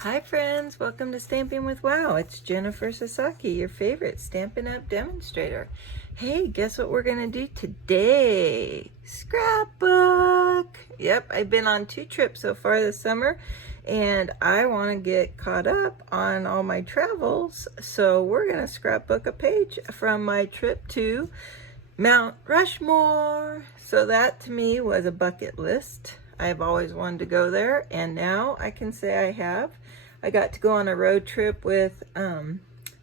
Hi friends, welcome to Stamping with Wow. It's Jennifer Sasaki, your favorite Stampin' Up demonstrator. Hey, guess what we're gonna do today? Scrapbook! Yep, I've been on 2 trips so far this summer and I wanna get caught up on all my travels. So we're gonna scrapbook a page from my trip to Mount Rushmore. So that to me was a bucket list. I've always wanted to go there, and now I can say I have. I got to go on a road trip with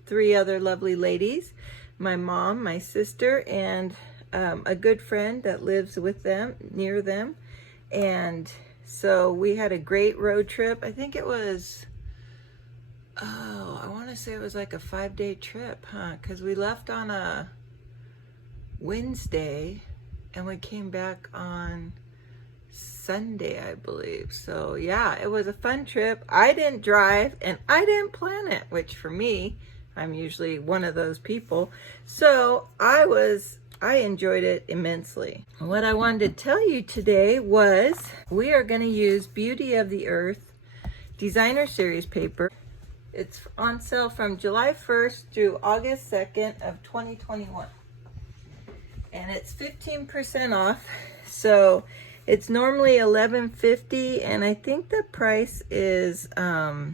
3 other lovely ladies, my mom, my sister, and a good friend that lives with them, near them. And so we had a great road trip. I think it was, I want to say it was like a 5-day trip, huh? Because we left on a Wednesday and we came back on Sunday, I believe. So yeah, it was a fun trip. I didn't drive and I didn't plan it, which for me, I'm usually one of those people. So I enjoyed it immensely. What I wanted to tell you today was we are going to use Beauty of the Earth Designer Series paper. It's on sale from July 1st through August 2nd of 2021. And it's 15% off. So it's normally $11.50, and I think the price is, I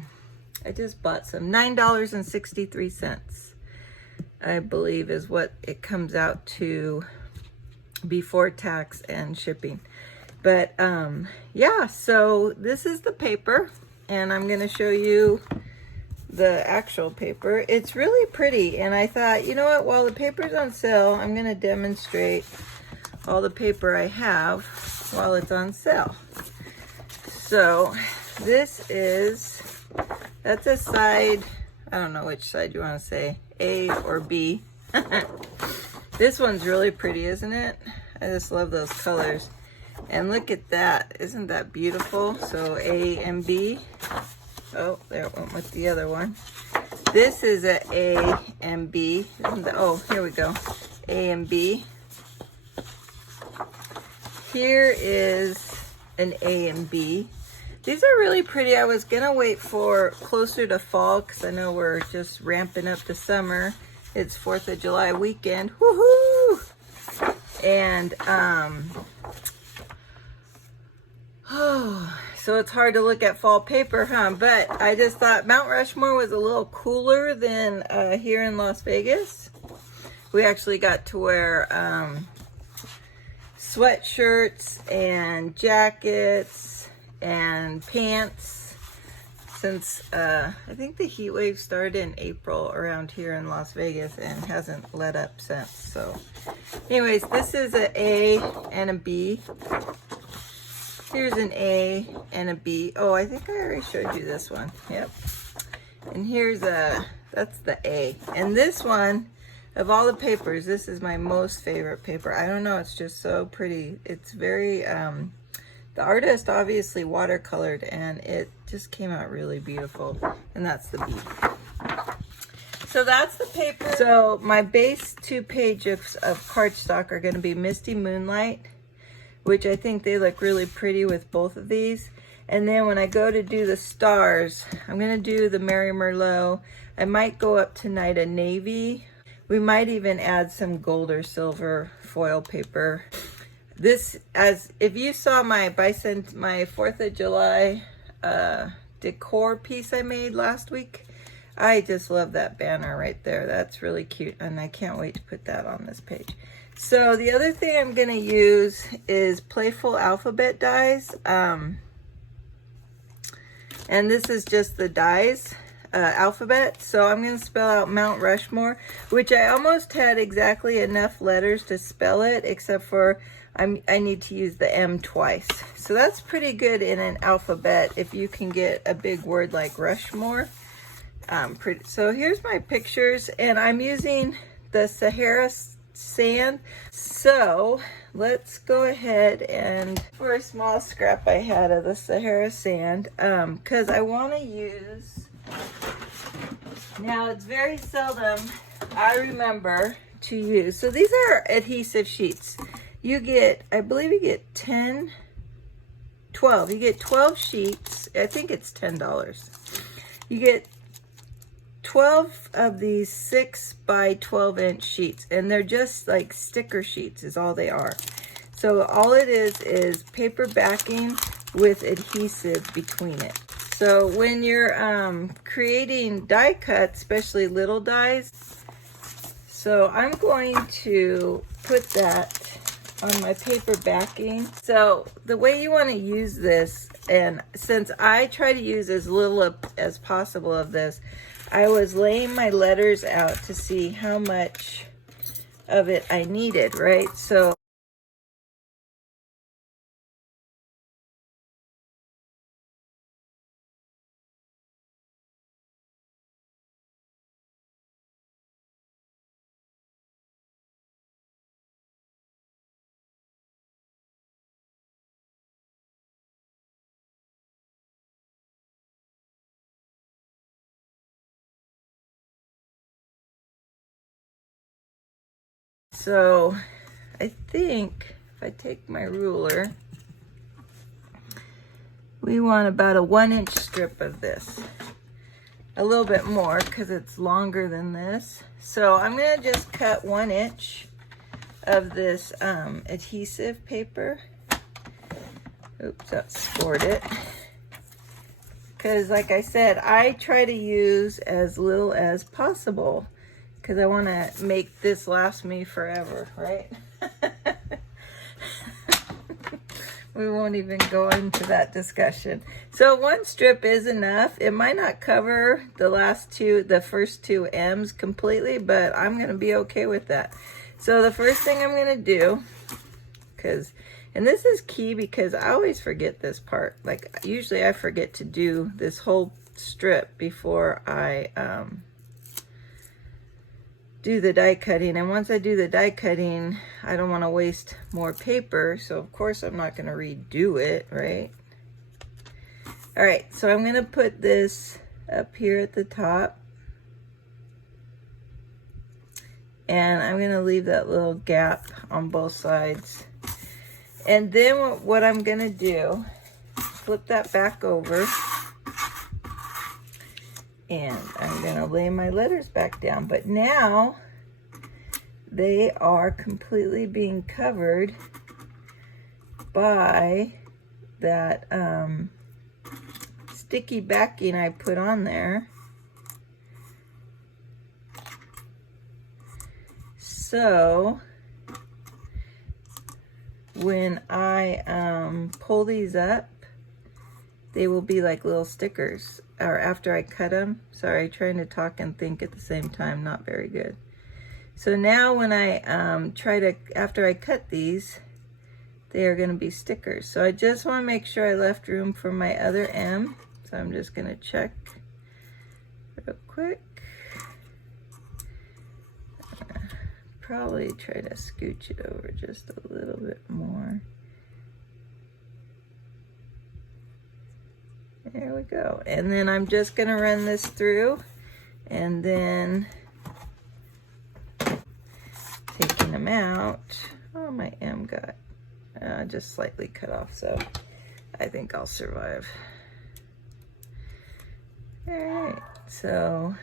just bought some, $9.63, I believe is what it comes out to before tax and shipping. But yeah, so this is the paper, and I'm going to show you the actual paper. It's really pretty, and I thought, you know what, while the paper's on sale, I'm going to demonstrate all the paper I have while it's on sale. So this is, that's a side, I don't know which side you want to say, A or B. This one's really pretty, isn't it? I just love those colors. And look at that, isn't that beautiful? So A and B. Oh, there it went with the other one. This is A and B. Oh, here we go. A and B. Here is an A and B. These are really pretty. I was gonna wait for closer to fall because I know we're just ramping up the summer. It's 4th of July weekend. Woohoo! And so it's hard to look at fall paper, huh? But I just thought Mount Rushmore was a little cooler than here in Las Vegas. We actually got to wear sweatshirts and jackets and pants since I think the heat wave started in April around here in Las Vegas and hasn't let up since. So anyways, this is an A and a B. Here's an A and a B. Oh, I think I already showed you this one. Yep. And here's that's the A. And this one, of all the papers, this is my most favorite paper. I don't know, it's just so pretty. It's very, the artist obviously watercolored, and it just came out really beautiful. And that's the B. So that's the paper. So my base 2 pages of cardstock are gonna be Misty Moonlight, which I think they look really pretty with both of these. And then when I go to do the stars, I'm gonna do the Mary Merlot. I might go up tonight a navy. We might even add some gold or silver foil paper. This, as if you saw my 4th of July decor piece I made last week, I just love that banner right there. That's really cute, and I can't wait to put that on this page. So the other thing I'm gonna use is Playful Alphabet dies. And this is just the dies. Alphabet. So I'm going to spell out Mount Rushmore, which I almost had exactly enough letters to spell it, except for I need to use the M twice. So that's pretty good in an alphabet if you can get a big word like Rushmore. So here's my pictures, and I'm using the Sahara sand. So let's go ahead and for a small scrap I had of the Sahara sand, because I want to use. Now, it's very seldom I remember to use. So these are adhesive sheets. You get, I believe you get 12. You get 12 sheets. I think it's $10. You get 12 of these 6 by 12 inch sheets, and they're just like sticker sheets is all they are. So all it is paper backing with adhesive between it. So when you're creating die cuts, especially little dies, so I'm going to put that on my paper backing. So the way you want to use this, and since I try to use as little as possible of this, I was laying my letters out to see how much of it I needed, right? So I think if I take my ruler, we want about a 1-inch strip of this. A little bit more because it's longer than this. So I'm going to just cut 1 inch of this adhesive paper. Oops, that scored it. Because like I said, I try to use as little as possible because I want to make this last me forever, right? We won't even go into that discussion. So 1 strip is enough. It might not cover the first 2 M's completely, but I'm going to be okay with that. So the first thing I'm going to do, and this is key because I always forget this part. Like usually I forget to do this whole strip before I do the die cutting, and once I do the die cutting, I don't want to waste more paper, so of course I'm not going to redo it, right? All right, so I'm going to put this up here at the top, and I'm going to leave that little gap on both sides. And then what I'm going to do, flip that back over, and I'm going to lay my letters back down. But now they are completely being covered by that sticky backing I put on there. So when I pull these up, they will be like little stickers. Or after I cut them. Sorry, trying to talk and think at the same time, not very good. So now when I after I cut these, they are going to be stickers. So I just want to make sure I left room for my other M. So I'm just going to check real quick. Probably try to scooch it over just a little bit more. There we go. And then I'm just going to run this through, and then taking them out. Oh, my M got just slightly cut off, so I think I'll survive. All right, so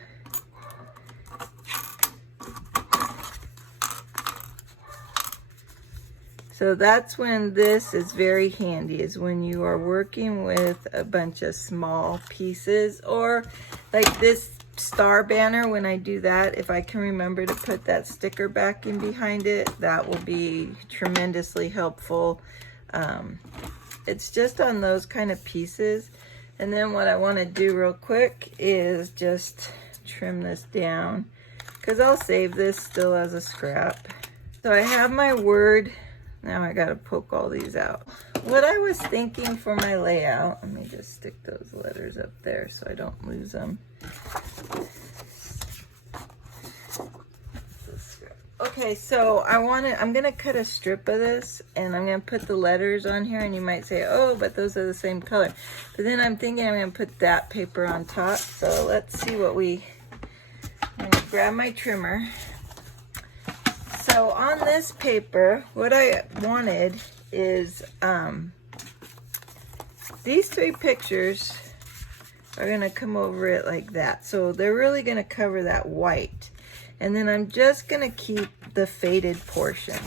that's when this is very handy, is when you are working with a bunch of small pieces, or like this star banner. When I do that, if I can remember to put that sticker backing behind it, that will be tremendously helpful. It's just on those kind of pieces. And then what I want to do real quick is just trim this down, because I'll save this still as a scrap. So I have my word. Now I gotta poke all these out. What I was thinking for my layout, let me just stick those letters up there so I don't lose them. Okay, so I'm gonna cut a strip of this, and I'm gonna put the letters on here, and you might say, oh, but those are the same color. But then I'm thinking I'm gonna put that paper on top. So let's see what I'm gonna grab my trimmer. So on this paper, what I wanted is these 3 pictures are gonna come over it like that. So they're really gonna cover that white. And then I'm just gonna keep the faded portion.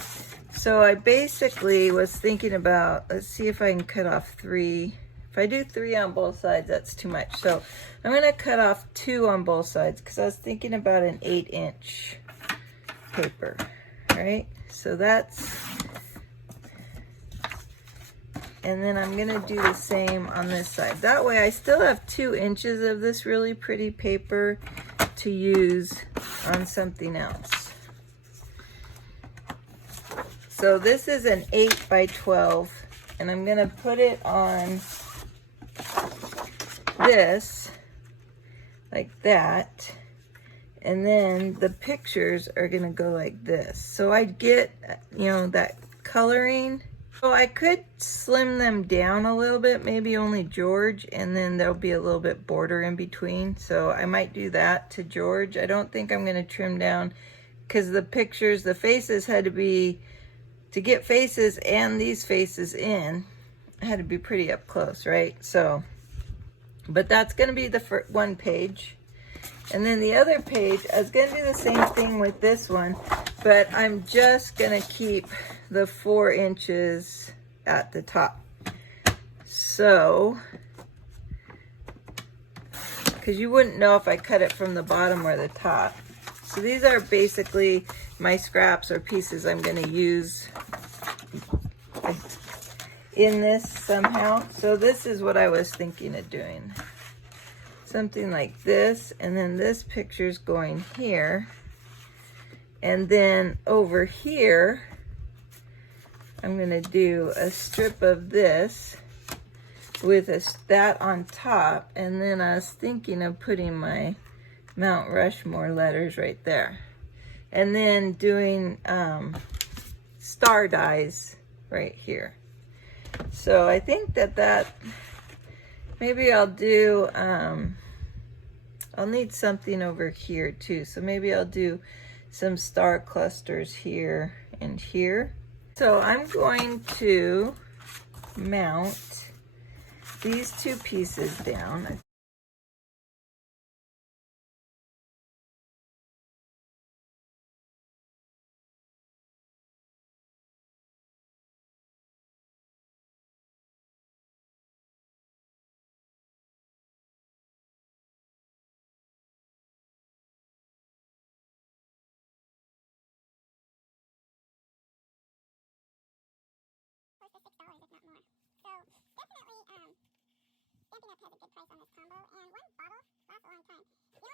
So I basically was thinking about, let's see if I can cut off 3. If I do 3 on both sides, that's too much. So I'm gonna cut off 2 on both sides because I was thinking about an 8-inch paper, right? So that's, and then I'm gonna do the same on this side. That way I still have 2 inches of this really pretty paper to use on something else. So this is an 8 by 12, and I'm gonna put it on this like that, and then the pictures are gonna go like this. So I get, you know, that coloring. So I could slim them down a little bit, maybe only George, and then there'll be a little bit border in between. So I might do that to George. I don't think I'm gonna trim down because the pictures, the faces had to be, to get faces and these faces in, it had to be pretty up close, right? So, but that's gonna be the one page. And then the other page, I was gonna do the same thing with this one, but I'm just gonna keep the 4 inches at the top. So, because you wouldn't know if I cut it from the bottom or the top. So these are basically my scraps or pieces I'm gonna use in this somehow. So this is what I was thinking of doing. Something like this, and then this picture's going here. And then over here, I'm gonna do a strip of this with that on top, and then I was thinking of putting my Mount Rushmore letters right there. And then doing star dies right here. So I think that maybe I'll do, I'll need something over here too. So maybe I'll do some star clusters here and here. So I'm going to mount these 2 pieces down.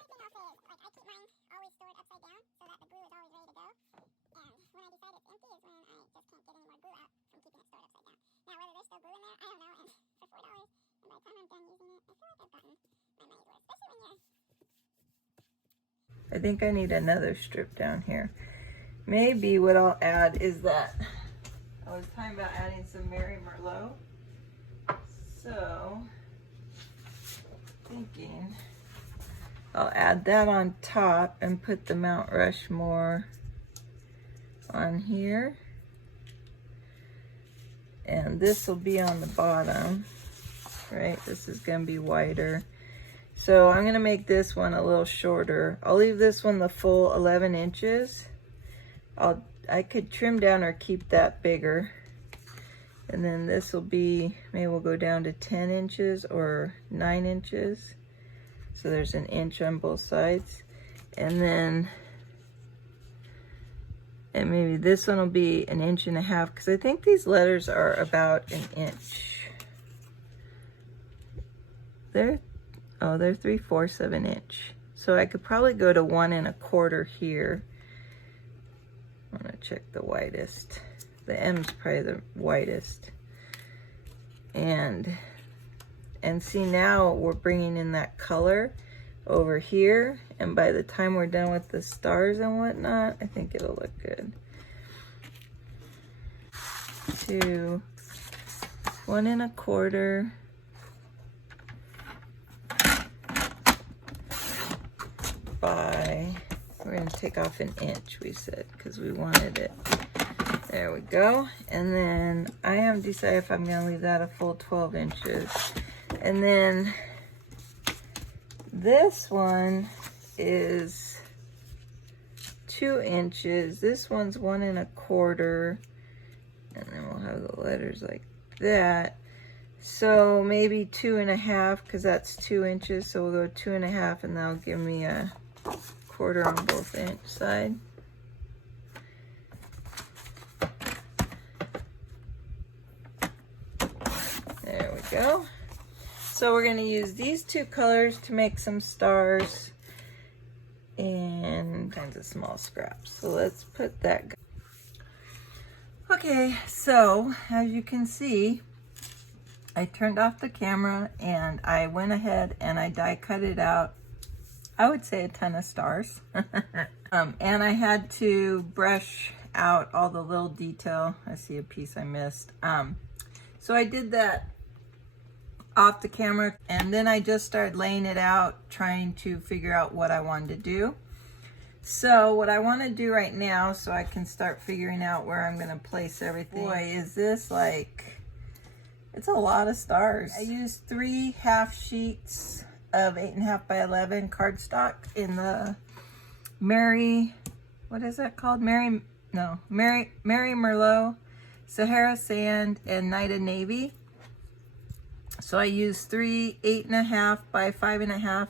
Stampin' Up has a good price on this combo, and one bottle lasts a long time. The only thing I'll say is, like, I keep mine always stored upside down so that the glue is always ready to go. And when I decide it's empty is when I just can't get any more glue out from keeping it stored upside down. Now, whether there's still glue in there, I don't know. And for $4, and by the time I'm done using it, I feel like I've gotten my money's worth, especially when you're... I think I need another strip down here. Maybe what I'll add is that, I was talking about adding some Mary Merlot. So, thinking I'll add that on top and put the Mount Rushmore on here. And this will be on the bottom, right? This is gonna be wider. So I'm gonna make this one a little shorter. I'll leave this one the full 11 inches. I could trim down or keep that bigger. And then this will be, maybe we'll go down to 10 inches or 9 inches. So there's an inch on both sides. And then, and maybe this one will be 1.5 inches, because I think these letters are about 1 inch. They're 3/4 of an inch. So I could probably go to 1 1/4 here. I'm gonna check the widest. The M's probably the widest. And see, now we're bringing in that color over here. And by the time we're done with the stars and whatnot, I think it'll look good. To 1 1/4. By, we're gonna take off 1 inch, we said, because we wanted it. There we go. And then I haven't decided if I'm gonna leave that a full 12 inches. And then this one is 2 inches. This one's 1 1/4. And then we'll have the letters like that. So maybe 2 1/2, because that's 2 inches. So we'll go 2 1/2, and that'll give me a 1/4 on both inch side. There we go. So we're going to use these 2 colors to make some stars and kinds of small scraps. So let's put that. Okay, so as you can see, I turned off the camera and I went ahead and I die cut it out. I would say a ton of stars. And I had to brush out all the little detail. I see a piece I missed. So I did that off the camera, and then I just started laying it out, trying to figure out what I wanted to do. So what I want to do right now, so I can start figuring out where I'm going to place everything. Boy, is this like, it's a lot of stars. I used 3 half sheets of 8.5 by 11 cardstock in the Mary, what is that called? Mary Merlot, Sahara Sand, and Night of Navy. So I used 3 8.5 by 5.5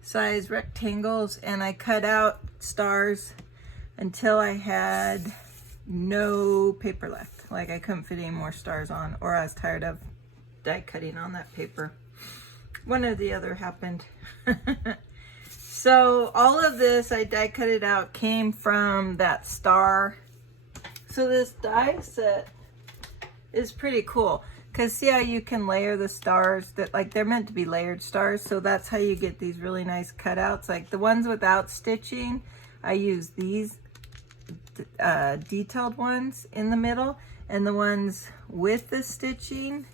size rectangles, and I cut out stars until I had no paper left. Like I couldn't fit any more stars on, or I was tired of die cutting on that paper. One or the other happened. So all of this, I die cut it out, came from that star. So this die set is pretty cool. Because see how you can layer the stars, that like they're meant to be layered stars, so that's how you get these really nice cutouts. Like the ones without stitching, I use these detailed ones in the middle, and the ones with the stitching,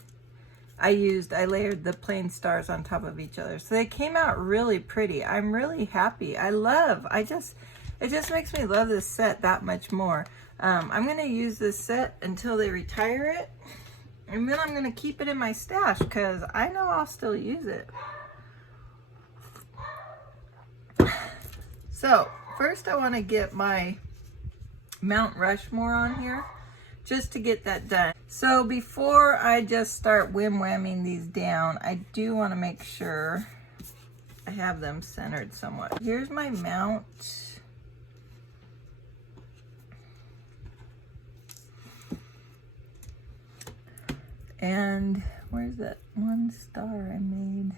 I layered the plain stars on top of each other. So they came out really pretty. I'm really happy. It just makes me love this set that much more. I'm gonna use this set until they retire it. And then I'm going to keep it in my stash because I know I'll still use it. So first I want to get my Mount Rushmore on here just to get that done. So before I just start whamming these down, I do want to make sure I have them centered somewhat. Here's my mount. And where's that one star I made?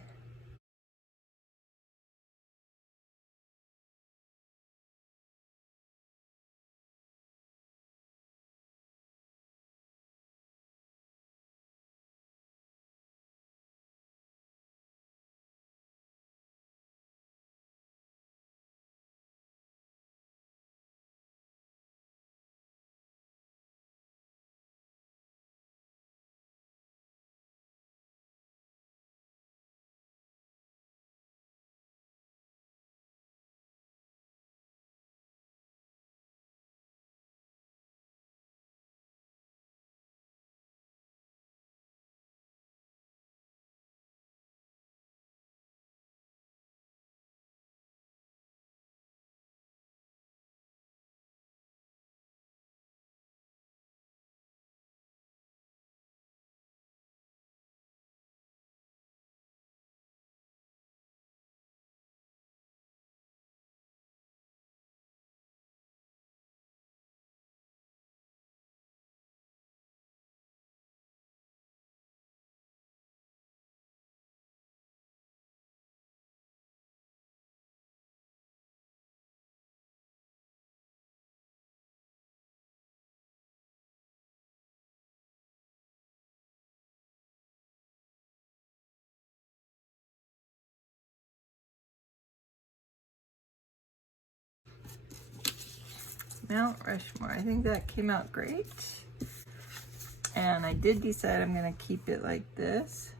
Mount Rushmore. I think that came out great. And I did decide I'm going to keep it like this.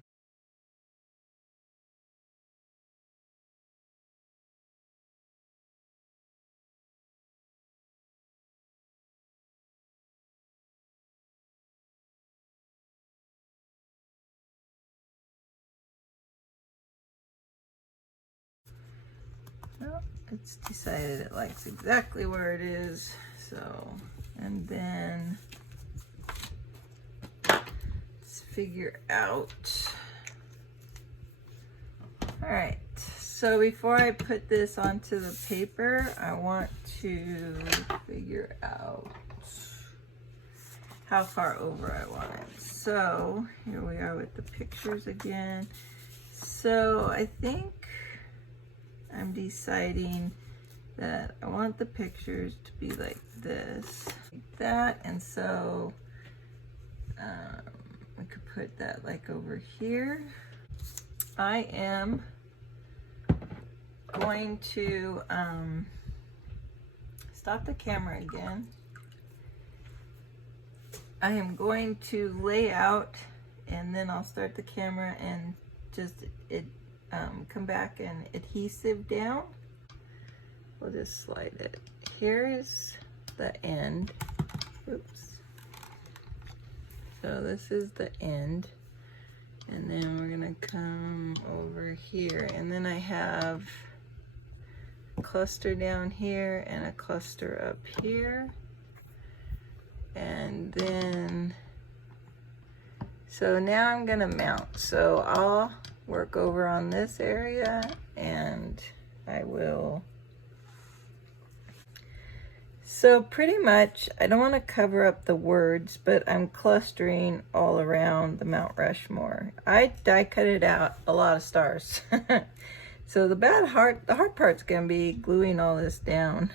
it's decided it likes exactly where it is. So, and then let's figure out. All right, so before I put this onto the paper, I want to figure out how far over I want it. So here we are with the pictures again. So I think I'm deciding that I want the pictures to be like this, like that, and so we could put that like over here. I am going to stop the camera again. I am going to lay out, and then I'll start the camera and just come back and adhesive down. We'll just slide it. Here's the end. Oops. So this is the end. And then we're gonna come over here. And then I have a cluster down here and a cluster up here. And then, so now I'm gonna mount. So I'll work over on this area and I will. So pretty much, I don't want to cover up the words, but I'm clustering all around the Mount Rushmore. I die cut it out a lot of stars. So the hard part's gonna be gluing all this down.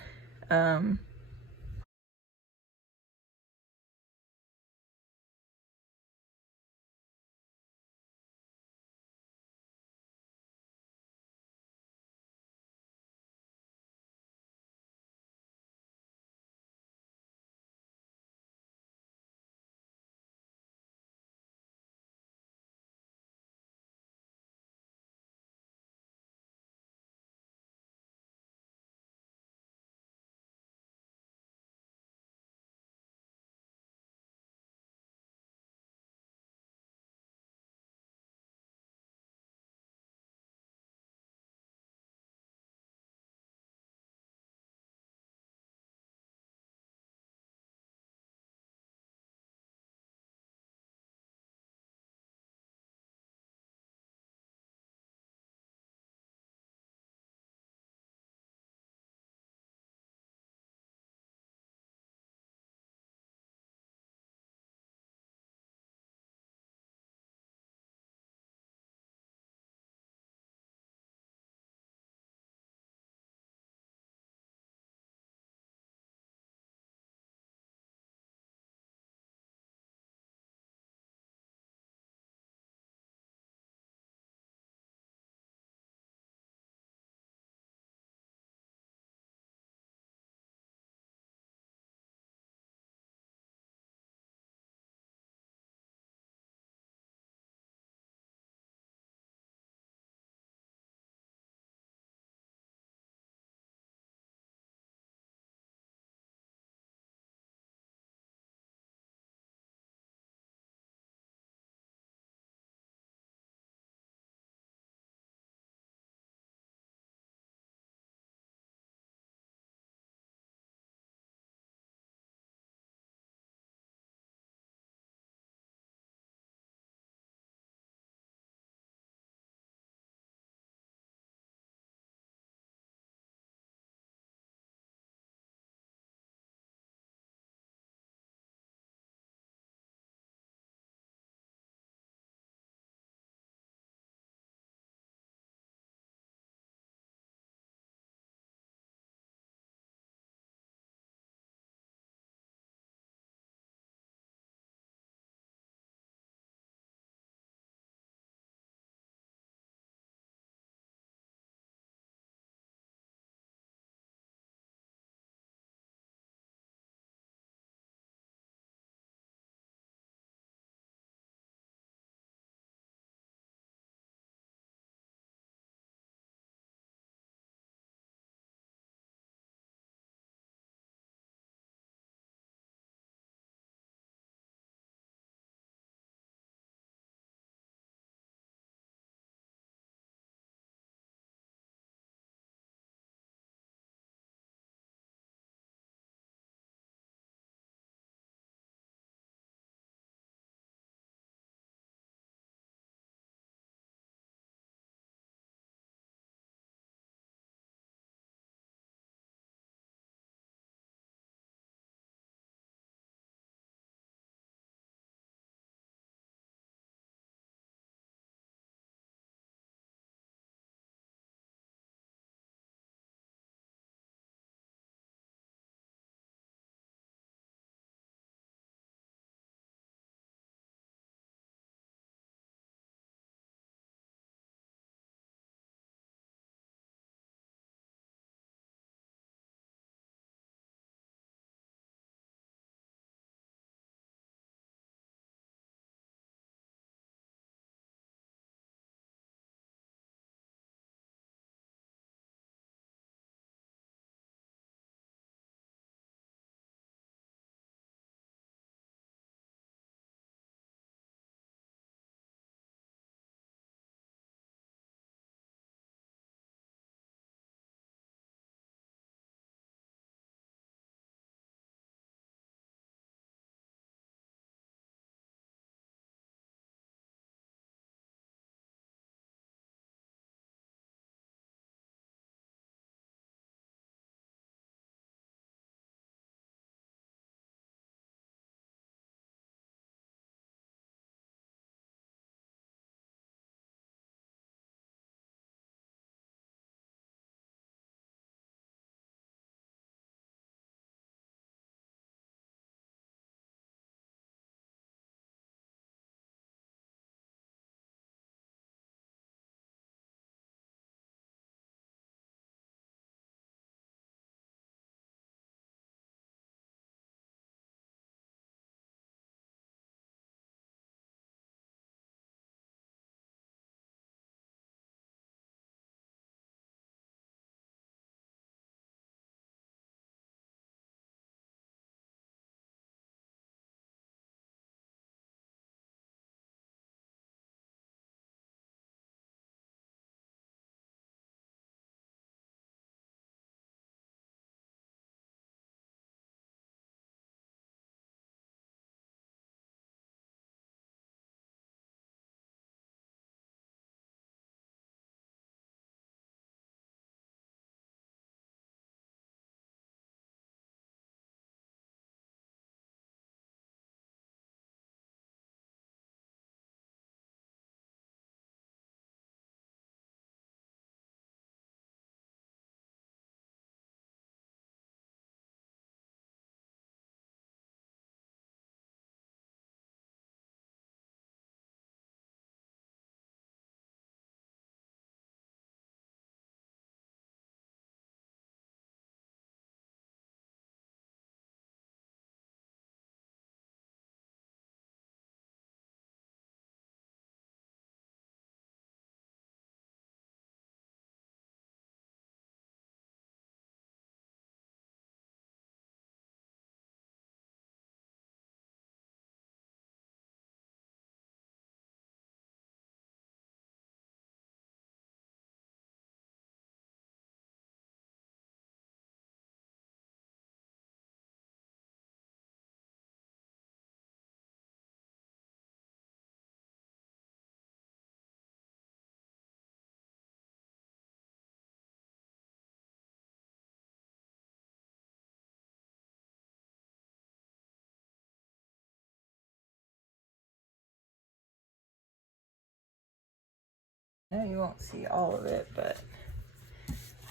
Now you won't see all of it, but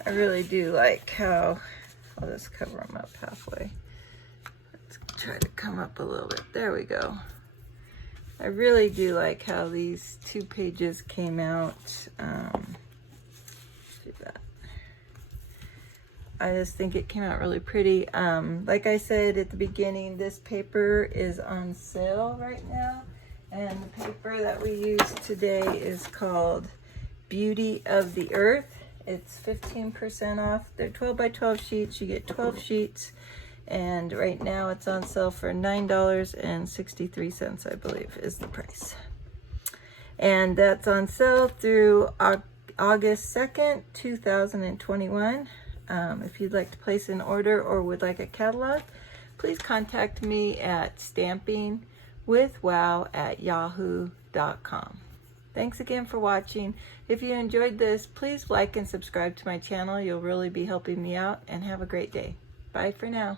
I really do like how, I'll just cover them up halfway. Let's try to come up a little bit. There we go. I really do like how these 2 pages came out. Do that. I just think it came out really pretty. Like I said at the beginning, this paper is on sale right now. And the paper that we use today is called Beauty of the Earth. It's 15% off. They're 12 by 12 sheets. You get 12 sheets. And right now it's on sale for $9.63, I believe, is the price. And that's on sale through August 2nd, 2021. If you'd like to place an order or would like a catalog, please contact me at stampingwithwow@yahoo.com. Thanks again for watching. If you enjoyed this, please like and subscribe to my channel. You'll really be helping me out, and have a great day. Bye for now.